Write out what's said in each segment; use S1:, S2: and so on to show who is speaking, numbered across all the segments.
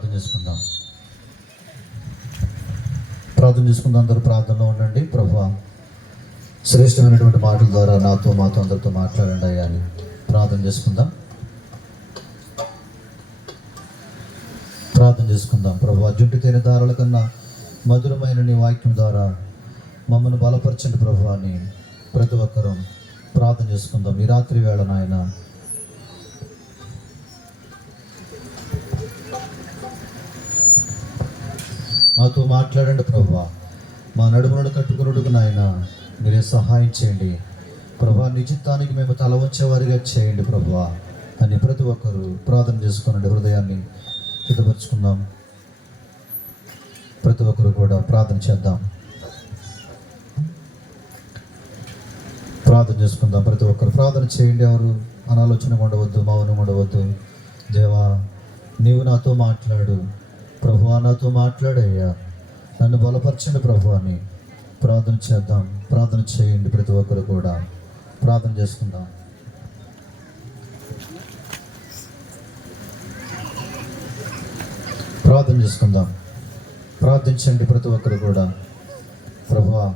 S1: ప్రార్థన చేసుకుందాం. ప్రార్థన చేసుకుందాం అందరూ ప్రార్థనలో ఉండండి. ప్రభా శ్రేష్టమైనటువంటి మాటల ద్వారా నాతో మాతో అందరితో మాట్లాడండి అయ్యా అని ప్రార్థన చేసుకుందాం. ప్రార్థన చేసుకుందాం. ప్రభు జుట్టు తేనె దారాల కన్నా మధురమైన నీ వాక్యం ద్వారా మమ్మల్ని బలపరచండి ప్రభు అని ప్రతి ఒక్కరూ ప్రార్థన చేసుకుందాం. ఈ రాత్రి వేళ నాయన మాతో మాట్లాడండి ప్రభు మా నడుములను కట్టుకున్నట్టుకు నాయన మీరే సహాయం చేయండి. ప్రభా నిజిత్తానికి మేము తల వచ్చేవారిగా చేయండి ప్రభు అని ప్రతి ఒక్కరూ ప్రార్థన చేసుకునండి హృదయాన్ని సిద్ధపరచుకుందాం. ప్రతి ఒక్కరు కూడా ప్రార్థన చేద్దాం. ప్రార్థన చేసుకుందాం. ప్రతి ఒక్కరు ప్రార్థన చేయండి. ఎవరు అనాలోచన ఉండవద్దు మౌనం ఉండవద్దు. దేవా నీవు నాతో మాట్లాడు. ప్రభు నాతో మాట్లాడయ్యా. నన్ను బలపరచండి ప్రభు అని ప్రార్థన చేద్దాం. ప్రార్థన చేయండి ప్రతి ఒక్కరు కూడా. ప్రార్థన చేసుకుందాం. ప్రార్థన చేసుకుందాం. ప్రార్థించండి ప్రతి ఒక్కరు కూడా. ప్రభు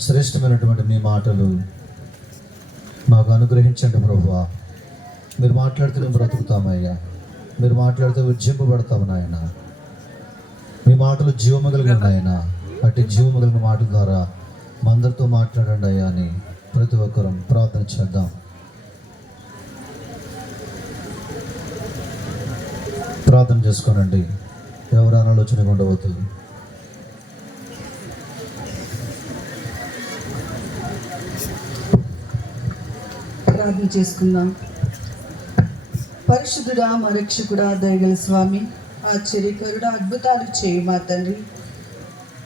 S1: శ్రేష్టమైనటువంటి మీ మాటలు మాకు అనుగ్రహించండి ప్రభు. మీరు మాట్లాడితే మేము బ్రతుకుతామయ్యా. మీరు మాట్లాడితే ఉజ్జింపబడతాము నాయన. మీ మాటలు జీవము కలిగిన నాయన అట్టి జీవము కలిగిన ద్వారా మందరితో మాట్లాడండి అయ్యా అని ప్రతి ఒక్కరం ప్రార్థన చేద్దాం. ప్రార్థన చేసుకోనండి. ఎవరు ఆలోచన ఉండవద్దు.
S2: ప్రార్థన చేసుకుందాం. పరిశుద్ధుడా మరక్షకుడా దయగల స్వామి ఆశ్చర్యకరుడు అద్భుతాలు చేయి మా తండ్రి.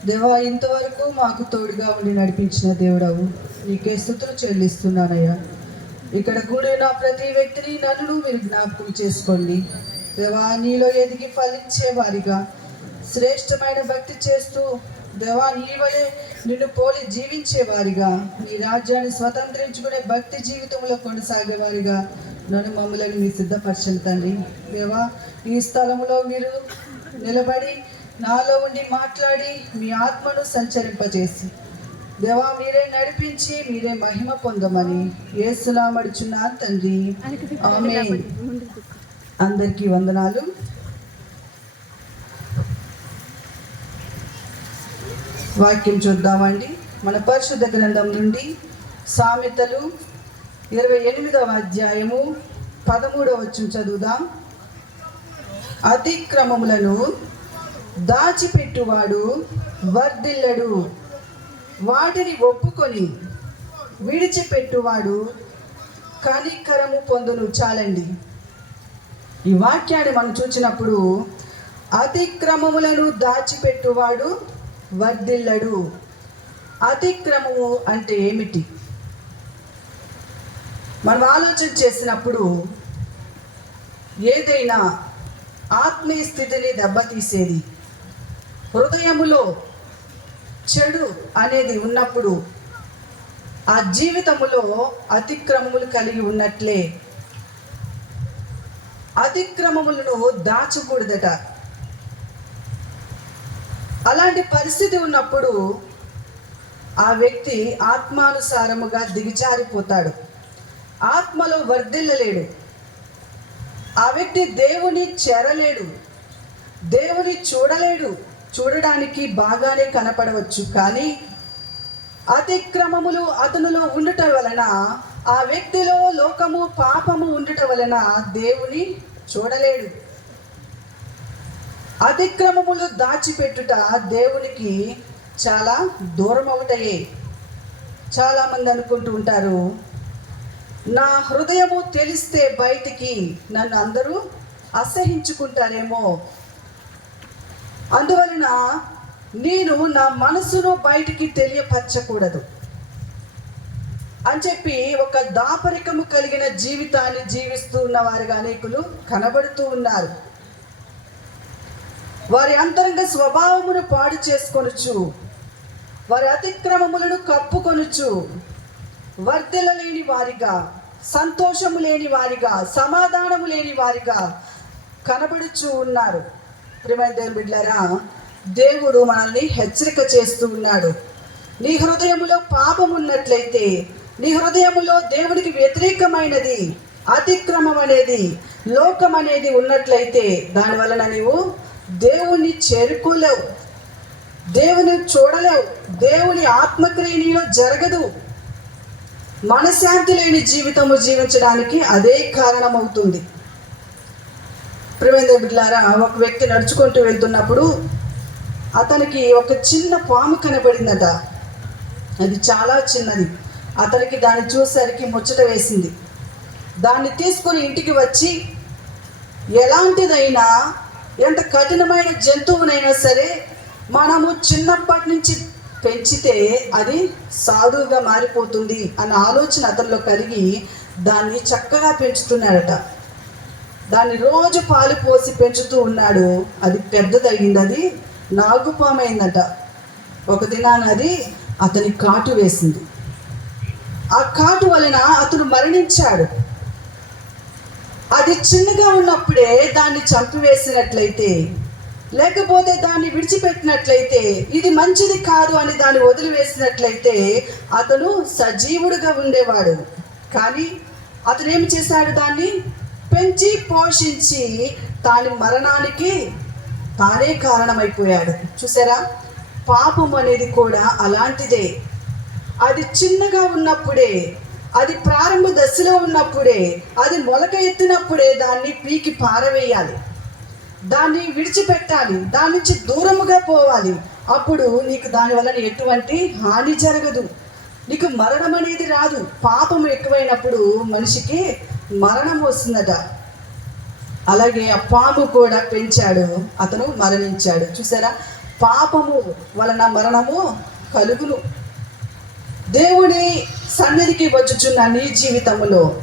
S2: దేవా ఇంతవరకు మాకు తోడుగా ఉండి నడిపించిన దేవుడవు. నీకే స్థుతులు చెల్లిస్తున్నానయ్యా. ఇక్కడ కూడిన ప్రతి వ్యక్తిని నన్ను మీరు జ్ఞాపకం చేసుకోండి. దేవా నీలో ఎదిగి ఫలించే వారిగా శ్రేష్టమైన భక్తి చేస్తూ దేవా నీవలే నిన్ను పోలి జీవించే వారిగా నీ రాజ్యాన్ని స్వతంత్రించుకునే భక్తి జీవితంలో కొనసాగే వారిగా నన్ను మమ్మల్ని మీ సిద్ధపరచండి తండ్రి. దేవా ఈ స్థలంలో మీరు నిలబడి నాలో ఉండి మాట్లాడి మీ ఆత్మను సంచరింపజేసి దేవా మీరే నడిపించి మీరే మహిమ పొందమని ఏసునామడుచున్నాను తండ్రి. ఆమె అందరికీ వందనాలు. వాక్యం చూద్దామండి. మన పరిశుద్ధ గ్రంథం నుండి సామెతలు ఇరవై ఎనిమిదవ అధ్యాయము పదమూడవ వచ్చిన చదువుదాం. అతిక్రమములను దాచిపెట్టువాడు వర్ధిల్లడు. వాటిని ఒప్పుకొని విడిచిపెట్టువాడు కనికరము పొందును చాలండి. ఈ వాక్యాన్ని మనం చూసినప్పుడు అతిక్రమములను దాచిపెట్టువాడు వర్ధిల్లడు. అతిక్రమము అంటే ఏమిటి? మనం ఆలోచన చేసినప్పుడు ఏదైనా ఆత్మీయ స్థితిని దెబ్బతీసేది. హృదయములో చెడు అనేది ఉన్నప్పుడు ఆ జీవితములో అతిక్రమములు కలిగి ఉన్నట్లే. అతిక్రమములను దాచకూడదట. అలాంటి పరిస్థితి ఉన్నప్పుడు ఆ వ్యక్తి ఆత్మానుసారముగా దిగజారిపోతాడు. ఆత్మలో వర్ధిల్లలేడు. ఆ వ్యక్తి దేవుని చేరలేడు. దేవుని చూడలేడు. చూడడానికి బాగానే కనపడవచ్చు. కానీ అతిక్రమములు అతనిలో ఉండటం వలన ఆ వ్యక్తిలో లోకము పాపము ఉండటం వలన దేవుని చూడలేడు. అతిక్రమములు దాచిపెట్టుట దేవునికి చాలా దూరం అవుతాయి చాలామంది అనుకుంటూ ఉంటారు నా హృదయము తెలిస్తే బయటికి నన్ను అందరూ అసహించుకుంటారేమో. అందువలన నేను నా మనసును బయటికి తెలియపరచకూడదు. అని చెప్పి ఒక దాపరికము కలిగిన జీవితాన్ని జీవిస్తూ ఉన్న వారిగా అనేకులు కనబడుతూ ఉన్నారు. వారి అంతరంగ స్వభావమును పాడు చేసుకొనుచు వారి అతిక్రమములను కప్పుకొనుచు వర్ధలలేని వారిగా సంతోషము లేని వారిగా సమాధానము లేని వారిగా కనబడుచు ఉన్నారు. ప్రియమైన దేవుని బిడ్డలారా దేవుడు మనల్ని హెచ్చరిక చేస్తూ ఉన్నాడు. నీ హృదయములో పాపం ఉన్నట్లయితే నీ హృదయములో దేవుడికి వ్యతిరేకమైనది అతిక్రమం అనేది లోకం అనేది ఉన్నట్లయితే దాని వలన నీవు దేవుణ్ణి చేరుకోలేవు. దేవుని చూడలేవు. దేవుని ఆత్మక్రియ నీలో జరగదు. మనశ్శాంతి లేని జీవితము జీవించడానికి అదే కారణమవుతుంది. ప్రివేంద్ర బిడ్లారా ఒక వ్యక్తి నడుచుకుంటూ వెళ్తున్నప్పుడు అతనికి ఒక చిన్న పాము కనబడిందట అది చాలా చిన్నది. అతనికి దాన్ని చూసేసరికి ముచ్చట వేసింది. దాన్ని తీసుకొని ఇంటికి వచ్చి ఎలాంటిదైనా ఎంత కఠినమైన జంతువునైనా సరే మనము చిన్నప్పటి నుంచి పెంచితే అది సాధువుగా మారిపోతుంది అన్న ఆలోచన అతనిలో కలిగి దాన్ని చక్కగా పెంచుతున్నాడట. దాన్ని రోజు పాలు పోసి పెంచుతూ ఉన్నాడు. అది పెద్దదయ్యింది అది నాగుపామైందట. ఒక దినాన అది అతని కాటు వేసింది. ఆ కాటు వలన అతను మరణించాడు. అది చిన్నగా ఉన్నప్పుడే దాన్ని చంపివేసినట్లయితే లేకపోతే దాన్ని విడిచిపెట్టినట్లయితే ఇది మంచిది కాదు అని దాన్ని వదిలివేసినట్లయితే అతను సజీవుడుగా ఉండేవాడు. కానీ అతను ఏమి చేశాడు దాన్ని? పెంచి పోషించి దాని మరణానికి తానే కారణమైపోయాడు. చూసారా పాపం అనేది కూడా అలాంటిదే. అది చిన్నగా ఉన్నప్పుడే అది ప్రారంభ దశలో ఉన్నప్పుడే అది మొలక ఎత్తినప్పుడే దాన్ని పీకి పారవేయాలి. దాన్ని విడిచిపెట్టాలి దాని నుంచి దూరముగా పోవాలి. అప్పుడు నీకు దాని వలన ఎటువంటి హాని జరగదు. నీకు మరణం అనేది రాదు. పాపం ఎక్కువైనప్పుడు మనిషికి మరణం వస్తుందట. అలాగే ఆ పాము కూడా పెంచాడు. అతను మరణించాడు. చూసారా? పాపము వలన మరణము కలుగును. దేవుని సన్నిధికి వచ్చుచున్న నీ జీవితములో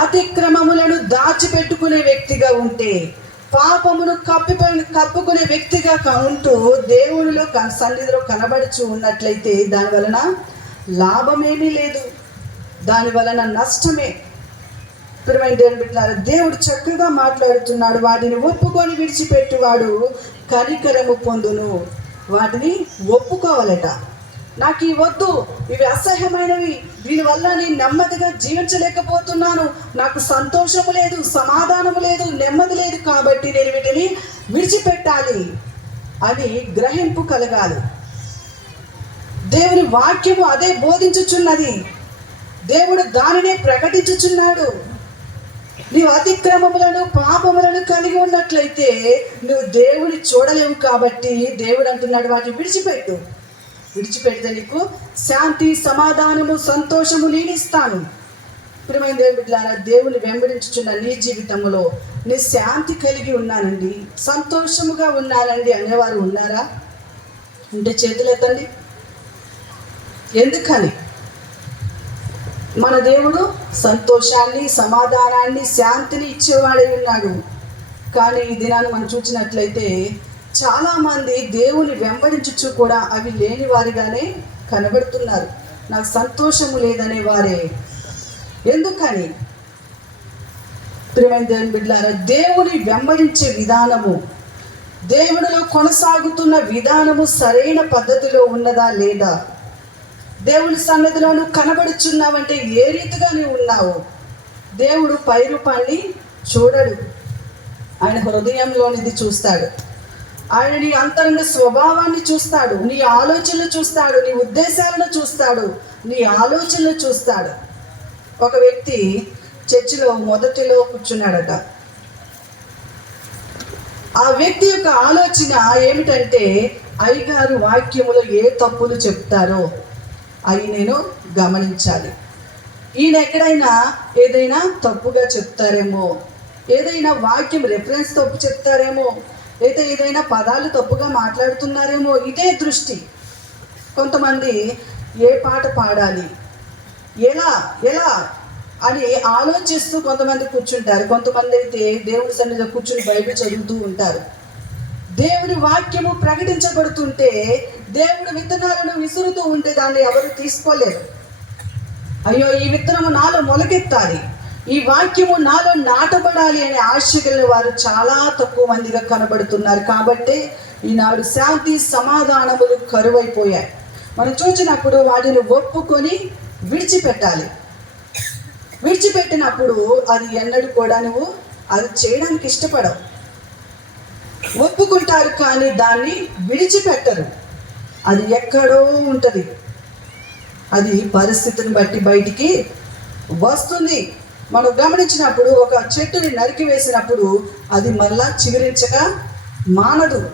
S2: అతిక్రమములను దాచిపెట్టుకునే వ్యక్తిగా ఉంటే పాపమును కప్పి కప్పుకునే వ్యక్తిగా ఉంటూ దేవునిలో సన్నిధిలో కనబడుచు ఉన్నట్లయితే దాని వలన లాభమేమీ లేదు. దాని వలన నష్టమే. ప్రియమైన దేవుని దేవుడు చక్కగా మాట్లాడుతున్నాడు. వాటిని ఒప్పుకొని విడిచిపెట్టువాడు కనికరము పొందును. వాటిని ఒప్పుకోవాలట. నాకు ఈ వద్దు. ఇవి అసహ్యమైనవి. దీనివల్ల నేను నెమ్మదిగా జీవించలేకపోతున్నాను. నాకు సంతోషము లేదు సమాధానము లేదు నెమ్మది లేదు కాబట్టి నేను వీటిని విడిచిపెట్టాలి అని గ్రహింపు కలగాలి. దేవుని వాక్యము అదే బోధించుచున్నది. దేవుడు దానినే ప్రకటించుచున్నాడు. నీవు అతిక్రమములను పాపములను కలిగి ఉన్నట్లయితే నువ్వు దేవుని చూడలేవు కాబట్టి దేవుడు అంటున్నాడు వాటిని విడిచిపెట్టు. విడిచిపెడితే నీకు శాంతి సమాధానము సంతోషము నేనిస్తాను. ప్రియమైన దేవుని బిడ్డలారా దేవుని వెంబడించుచున్న నీ జీవితంలో నీ శాంతి కలిగి ఉన్నానండి. సంతోషముగా ఉన్నానండి అనేవారు ఉన్నారా? ఉంటే చేతులు ఎత్తండి ఎందుకని? మన దేవుడు సంతోషాన్ని సమాధానాన్ని శాంతిని ఇచ్చేవాడై ఉన్నాడు. కానీ ఈ దినాన్ని మనం చూసినట్లయితే చాలామంది దేవుని వెంబడించుచు కూడా అవి లేని వారిగానే కనబడుతున్నారు. నాకు సంతోషము లేదనే వారే. ఎందుకని? ప్రియమైన దేవుని దేవుని వెంబడించే విధానము దేవుడిలో కొనసాగుతున్న విధానము సరైన పద్ధతిలో ఉన్నదా లేదా? దేవుని సన్నదిలో నువ్వు కనబడుచున్నావంటే ఏ రీతిగా నువ్వు ఉన్నావు? దేవుడు పై రూపాన్ని చూడడు. ఆయన హృదయంలోనిది చూస్తాడు. ఆయన నీ అంతరంగ స్వభావాన్ని చూస్తాడు నీ ఆలోచనలు చూస్తాడు నీ ఉద్దేశాలను చూస్తాడు నీ ఆలోచనలు చూస్తాడు. ఒక వ్యక్తి చర్చిలో మొదటిలో కూర్చున్నాడట. ఆ వ్యక్తి యొక్క ఆలోచన ఏమిటంటే అయ్యగారు వాక్యములో ఏ తప్పులు చెప్తారో అవి నేను గమనించాలి. ఈయన ఎక్కడైనా ఏదైనా తప్పుగా చెప్తారేమో ఏదైనా వాక్యం రెఫరెన్స్ తప్పు చెప్తారేమో అయితే ఏదైనా పదాలు తప్పుగా మాట్లాడుతున్నారేమో ఇదే దృష్టి. కొంతమంది ఏ పాట పాడాలి? ఎలా? ఎలా? అని ఆలోచిస్తూ కొంతమంది కూర్చుంటారు. కొంతమంది అయితే దేవుడి సన్నిధిలో కూర్చుని బైబిల్ చదువుతూ ఉంటారు. దేవుని వాక్యము ప్రకటించబడుతుంటే దేవుడి విత్తనాలను విసురుతూ ఉంటే దాన్ని ఎవరు తీసుకోలేరు. అయ్యో ఈ విత్తనము నాలో మొలకెత్తాలి. ఈ వాక్యము నాలో నాటబడాలి అనే ఆశ కలిగిన వారు చాలా తక్కువ మందిగా కనబడుతున్నారు. కాబట్టి ఈనాడు శాంతి సమాధానములు కరువైపోయాయి. మనం చూసినప్పుడు వాటిని ఒప్పుకొని విడిచిపెట్టాలి. విడిచిపెట్టినప్పుడు అది ఎన్నడూ కూడా నువ్వు అది చేయడానికి ఇష్టపడవు. ఒప్పుకుంటారు కానీ దాన్ని విడిచిపెట్టరు. అది ఎక్కడో ఉంటుంది. అది పరిస్థితిని బట్టి బయటికి వస్తుంది. మనం గమనించినప్పుడు ఒక చెట్టుని నరికి వేసినప్పుడు అది మరలా చిగురించక మానదు.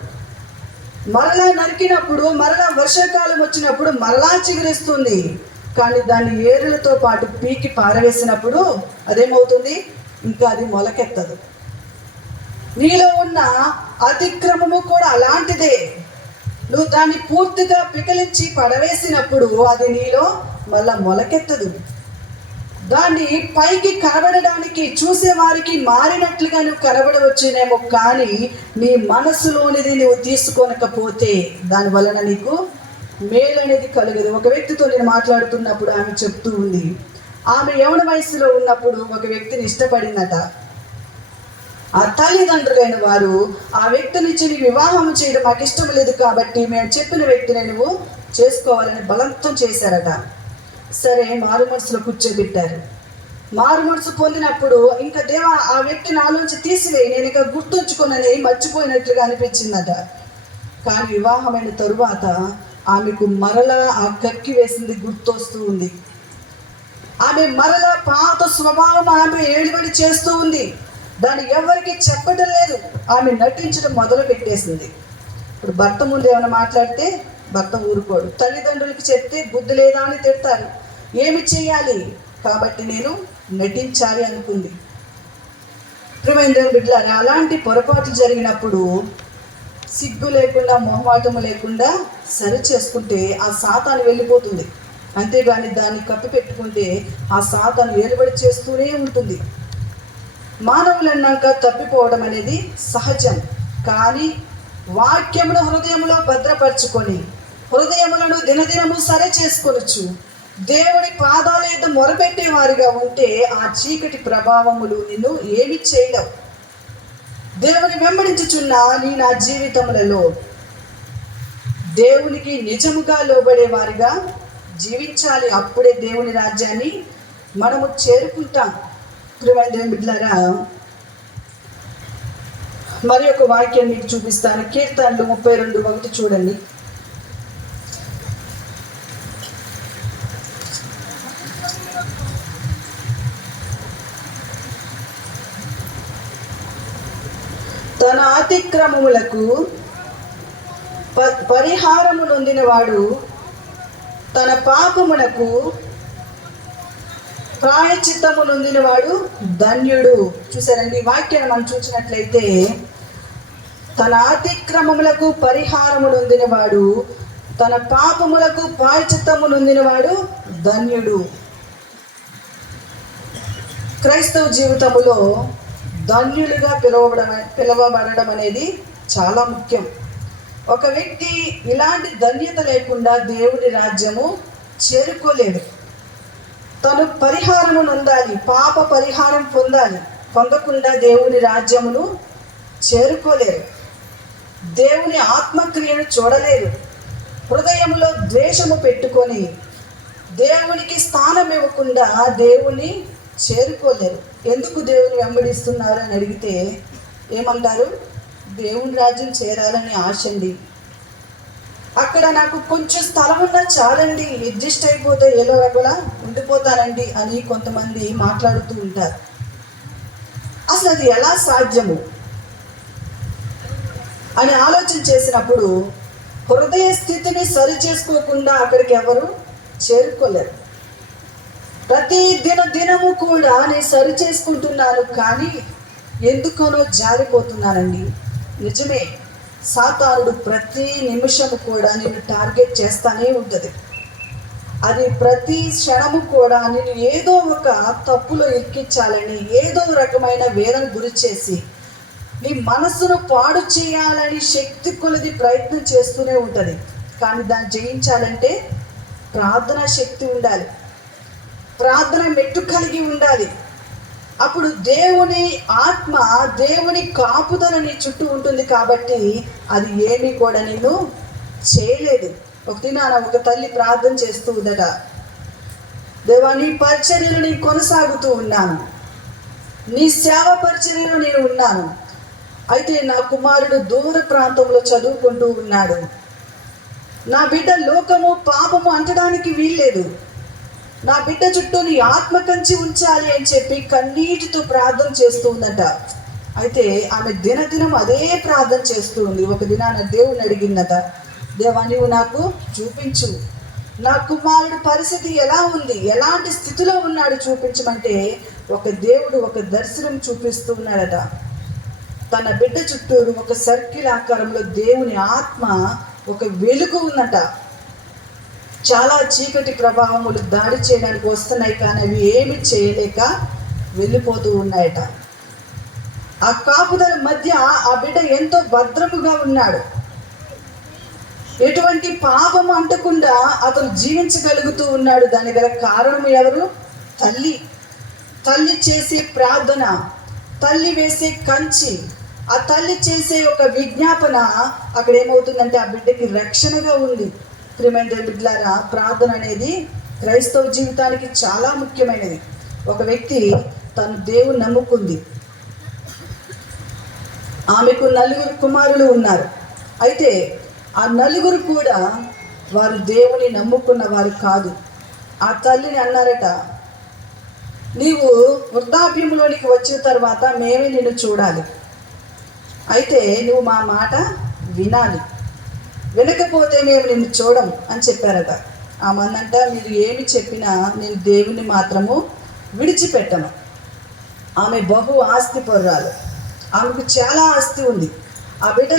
S2: మరలా నరికినప్పుడు మరలా వర్షాకాలం వచ్చినప్పుడు మరలా చిగురిస్తుంది. కానీ దాన్ని ఏరులతో పాటు పీకి పారవేసినప్పుడు అదేమవుతుంది? ఇంకా అది మొలకెత్తదు. నీలో ఉన్న అతిక్రమము కూడా అలాంటిదే. నువ్వు దాన్ని పూర్తిగా పికలించి పడవేసినప్పుడు అది నీలో మళ్ళా మొలకెత్తదు. దాన్ని పైకి కనబడడానికి చూసేవారికి మారినట్లుగా నువ్వు కనబడవచ్చునేమో కానీ నీ మనసులోనిది నువ్వు తీసుకోనకపోతే దాని వలన నీకు మేలు అనేది కలగదు. ఒక వ్యక్తితో నేను మాట్లాడుతున్నప్పుడు ఆమె చెప్తూ ఉంది ఆమె యవన వయసులో ఉన్నప్పుడు ఒక వ్యక్తిని ఇష్టపడిందట. ఆ తల్లిదండ్రులైన వారు ఆ వ్యక్తినిచ్చి నీకు వివాహం చేయడం మాకు ఇష్టం లేదు కాబట్టి మేము చెప్పిన వ్యక్తిని నువ్వు చేసుకోవాలని బలవంతం చేశారట. సరే మారు మనసులో కూర్చోబెట్టారు. మారు మనసు పొందినప్పుడు ఇంకా దేవ ఆ వ్యక్తిని ఆలోచించి తీసివేయి నేను ఇక గుర్తుంచుకున్నది మర్చిపోయినట్లుగా అనిపించిందట. కానీ వివాహమైన తరువాత ఆమెకు మరలా ఆ కక్కి వేసింది గుర్తొస్తూ ఉంది. ఆమె మరల పాత స్వభావం ఆమె ఏడుబడి చేస్తూ ఉంది. దాన్ని ఎవరికి చెప్పడం లేదు. ఆమె నటించడం మొదలు పెట్టేసింది ఇప్పుడు భర్త ముందు ఏమైనా మాట్లాడితే భర్త ఊరుకోడు. తల్లిదండ్రులకి చెప్తే బుద్ధి లేదా అని తిడతారు. ఏమి చేయాలి? కాబట్టి నేను నటించాలి అనుకుంది. ప్రియమైన బిడ్డలారా అలాంటి పొరపాటు జరిగినప్పుడు సిగ్గు లేకుండా మొహమాటము లేకుండా సరి చేసుకుంటే ఆ సాతాను వెళ్ళిపోతుంది. అంతేగాని దాన్ని కప్పి పెట్టుకుంటే ఆ సాతాను ఏలుబడి చేస్తూనే ఉంటుంది. మానవులు అన్నాక తప్పిపోవడం అనేది సహజం. కానీ వాక్యమును హృదయంలో భద్రపరచుకొని హృదయములను దినదినము సరి చేసుకొనొచ్చు దేవుడి పాదాల యొక్క మొరపెట్టేవారిగా ఉంటే ఆ చీకటి ప్రభావములు నిన్ను ఏమి చేయలేవు. దేవుని వెంబడించుచున్న నీ నా జీవితములలో దేవునికి నిజముగా లోబడే వారిగా జీవించాలి. అప్పుడే దేవుని రాజ్యాన్ని మనము చేరుకుంటాం. ప్రియమైన బిడ్లరా మరి ఒక వాక్యం మీకు చూపిస్తాను. కీర్తనలు ముప్పై రెండు ఒకటి చూడండి తన అతిక్రమములకు ప పరిహారము నొందినవాడు తన పాపమునకు ప్రాయచిత్తము నొందినవాడు ధన్యుడు. చూసారండి వాక్యాన్ని మనం చూసినట్లయితే తన అతిక్రమములకు పరిహారము నొందినవాడు తన పాపములకు ప్రాయచిత్తము నొందినవాడు ధన్యుడు. క్రైస్తవ జీవితములో ధన్యులుగా పిలువబడం పిలవబడడం అనేది చాలా ముఖ్యం. ఒక వ్యక్తి ఇలాంటి ధన్యత లేకుండా దేవుని రాజ్యము చేరుకోలేడు. తను పరిహారము నొందాలి పాప పరిహారం పొందాలి పొందకుండా దేవుని రాజ్యమును చేరుకోలేరు దేవుని ఆత్మక్రియను చూడలేరు హృదయంలో ద్వేషము పెట్టుకొని దేవునికి స్థానం ఇవ్వకుండా దేవుని చేరుకోలేరు ఎందుకు దేవుని వెంబడిస్తున్నారని అడిగితే ఏమంటారు? దేవుని రాజ్యం చేరాలని ఆశ అండి అక్కడ నాకు కొంచెం స్థలం ఉన్నా చాలండి. అడ్జస్ట్ అయిపోతే ఏదో రకలా ఉండిపోతానండి అని కొంతమంది మాట్లాడుతూ ఉంటారు. అసలు అది ఎలా సాధ్యము? అని ఆలోచన చేసినప్పుడు హృదయ స్థితిని సరి చేసుకోకుండా అక్కడికి ఎవరు చేరుకోలేరు ప్రతి దిన దినము కూడా నేను సరి చేసుకుంటున్నాను కానీ ఎందుకనో జారిపోతున్నానండి. నిజమే సాతానుడు ప్రతి నిమిషము కూడా నేను టార్గెట్ చేస్తానే ఉంటుంది. అది ప్రతి క్షణము కూడా నేను ఏదో ఒక తప్పులో ఎక్కించాలని ఏదో రకమైన వేదన గురి చేసి నీ మనసును పాడు చేయాలని శక్తి కొలది ప్రయత్నం చేస్తూనే ఉంటుంది. కానీ దాన్ని జయించాలంటే ప్రార్థన శక్తి ఉండాలి. ప్రార్థన మెట్టు కలిగి ఉండాలి. అప్పుడు దేవుని ఆత్మ దేవుని కాపుదల నీ చుట్టూ ఉంటుంది కాబట్టి అది ఏమీ కూడా నిన్ను చేయలేదు. ఒక దినాన ఒక తల్లి ప్రార్థన చేస్తూ ఉందట దేవా నీ పరిచర్యలు నేను కొనసాగుతూ ఉన్నాను. నీ సేవ పరిచర్యలో నేను ఉన్నాను. అయితే నా కుమారుడు దూర ప్రాంతంలో చదువుకుంటూ ఉన్నాడు. నా బిడ్డ లోకము పాపము అంటడానికి వీల్లేదు. నా బిడ్డ చుట్టూ నీ ఆత్మ కంచి ఉంచాలి అని చెప్పి కన్నీటితో ప్రార్థన చేస్తూ ఉందట అయితే ఆమె దినదినం అదే ప్రార్థన చేస్తూ ఉంది ఒక దినాన దేవుని అడిగిందట దేవా నీవు నాకు చూపించు. నా కుమారుడు పరిస్థితి ఎలా ఉంది? ఎలాంటి స్థితిలో ఉన్నాడు చూపించమంటే ఒక దేవుడు ఒక దర్శనం చూపిస్తూ ఉన్నాడట తన బిడ్డ చుట్టూరు ఒక సర్కిల్ ఆకారంలో దేవుని ఆత్మ ఒక వెలుగు ఉందట. చాలా చీకటి ప్రభావములు దాడి చేయడానికి వస్తున్నాయి కానీ అవి ఏమి చేయలేక వెళ్ళిపోతూ ఉన్నాయట. ఆ కాపుదల మధ్య ఆ బిడ్డ ఎంతో భద్రముగా ఉన్నాడు. ఎటువంటి పాపం అంటకుండా అతను జీవించగలుగుతూ ఉన్నాడు. దాని గల కారణం ఎవరు? తల్లి. తల్లి చేసే ప్రార్థన తల్లి వేసే కంచి ఆ తల్లి చేసే ఒక విజ్ఞాపన అక్కడ ఏమవుతుందంటే ఆ బిడ్డకి రక్షణగా ఉంది. ప్రియమైన బిడ్డలారా ప్రార్థన అనేది క్రైస్తవ జీవితానికి చాలా ముఖ్యమైనది. ఒక వ్యక్తి తను దేవుని నమ్ముకుంది. ఆమెకు నలుగురు కుమారులు ఉన్నారు. అయితే ఆ నలుగురు కూడా వారు దేవుని నమ్ముకున్న వారు కాదు. ఆ తల్లిని అన్నారట నీవు వృద్ధాప్యంలోనికి వచ్చిన తర్వాత మేమే నిన్ను చూడాలి. అయితే నువ్వు మా మాట వినాలి. వినకపోతే మేము నిన్ను చూడం అని చెప్పారట. ఆ మందంట మీరు ఏమి చెప్పినా నేను దేవుణ్ణి మాత్రము విడిచిపెట్టను. ఆమె బహు ఆస్తి పొర్రాలు ఆమెకు చాలా ఆస్తి ఉంది. ఆ బిడ్డ